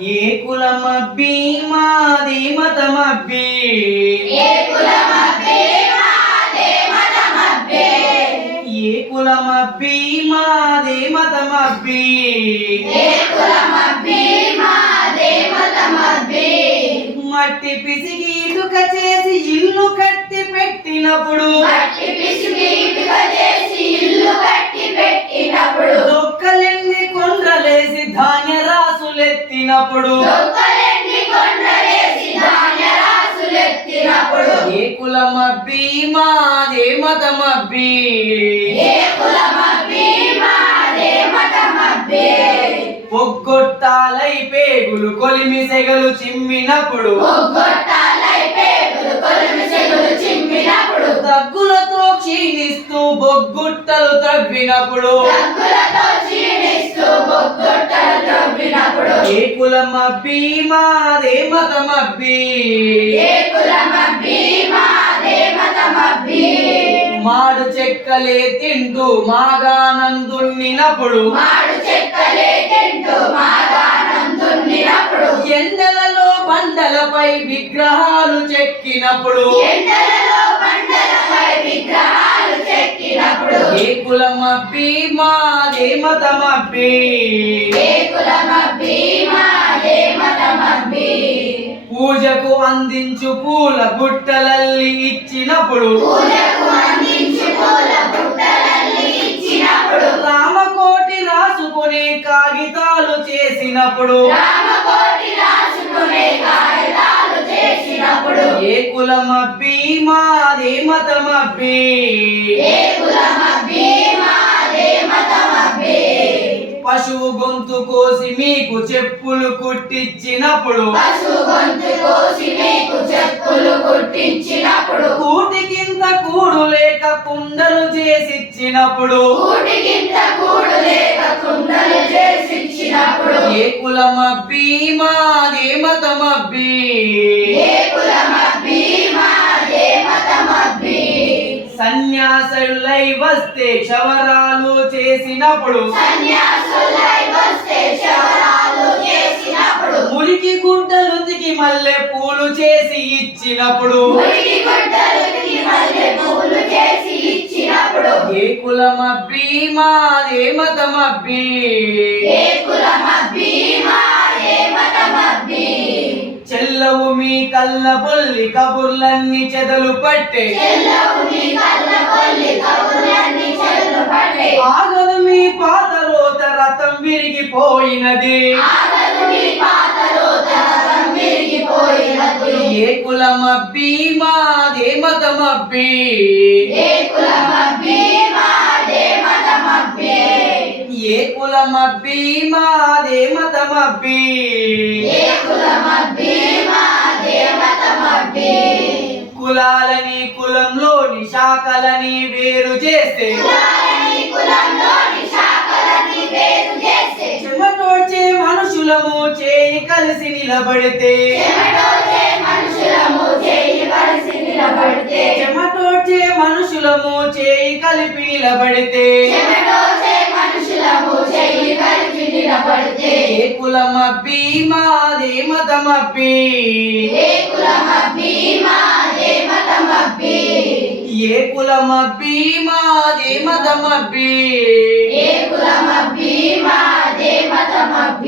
ఏ కులమబ్బి మాది మతమబ్బి. ఏ కులమబ్బే మాదే మతమబ్బే. ఏ కులమబ్బి మాది మతమబ్బి. ఏ కులమబ్బే మాదే మతమబ్బే. మట్టి పిసికి ఇటుక చేసి ఇల్లు రాసులెత్తినప్పుడు ఏ కులమబ్బి మాదే మతమబ్బి పొగ్గొట్టాలై పేగులు కొలిమి సెగలు చిమ్మినప్పుడు దగ్గులతో క్షీణిస్తూ బొగ్గుట్టలు త్రవ్వినప్పుడు ఏ కులమబ్బి మాదే మతమబ్బి? ఏ కులమబ్బి మాదే మతమబ్బి? మాడు చెక్కలే తింటూ మాగానందున్నినప్పుడు. మాడు చెక్కలే తింటూ మాగానందున్నినప్పుడు. ఎండలలో బండలపై విగ్రహాలు చెక్కినప్పుడు. ఎండలలో బండలపై విగ్రహాలు చెక్కినప్పుడు. ఏ కులమబ్బి మాదే మతమబ్బి? ఏ కులమబ్బి పూజకు అందించు పూల బుట్టలల్లి ఇచ్చినప్పుడు. రామకోటి రాసుకునే కాగితాలు చేసినప్పుడు. ఏ కులమబ్బి మాదే మతమబ్బి. పశువు గొంతు కోసి మీకు చెప్పులు కుట్టించినప్పుడు పశు గొంతు కోసి మీకు చెప్పులు కుట్టించినప్పుడు కూటి కింద కూడు లేక కుండలు చేసిచ్చినప్పుడు కూటికింత కూడు లేక కుండలు చేసిచ్చినప్పుడు ఏ కులమబ్బి మాదే మతమబ్బి? సన్యాసులై వస్తే క్షవరాలు చేసినప్పుడు. సన్యాసులై వస్తే శవరాలు చేసినప్పుడు. మురికి గుడ్డలు ఉతికి మల్లె పూలు చేసి ఇచ్చినప్పుడు. పూలు చేసి ఇచ్చినప్పుడు. ఏ మతమబ్బి ఏ కులమబ్బి చెల్లవు మీ కళ్ళ బొల్లి కబుర్లన్నీ చెదలు పట్టే. ఆగదు మీ పాత రోత రథం విరిగిపోయినది. ఏ కులమబ్బి మాదే మతమబ్బి. ఏ కులమబ్బి మాదే మతమబ్బి. శాఖలని వేరు చేస్తే. చెమటోడ్చే మనుషులము చేయి కలిసి నిలబడితే. చెమటోడ్చే మనుషులము చేయి కలిపి నిలబడితే. ఏ కులమబ్బి మాదే మతమబ్బి. ఏ కులమబ్బి మాదే మతమబ్బి. ఏ కులమబ్బి మాదే మతమబ్బి. ఏ కులమబ్బి మాదే మతమబ్బి.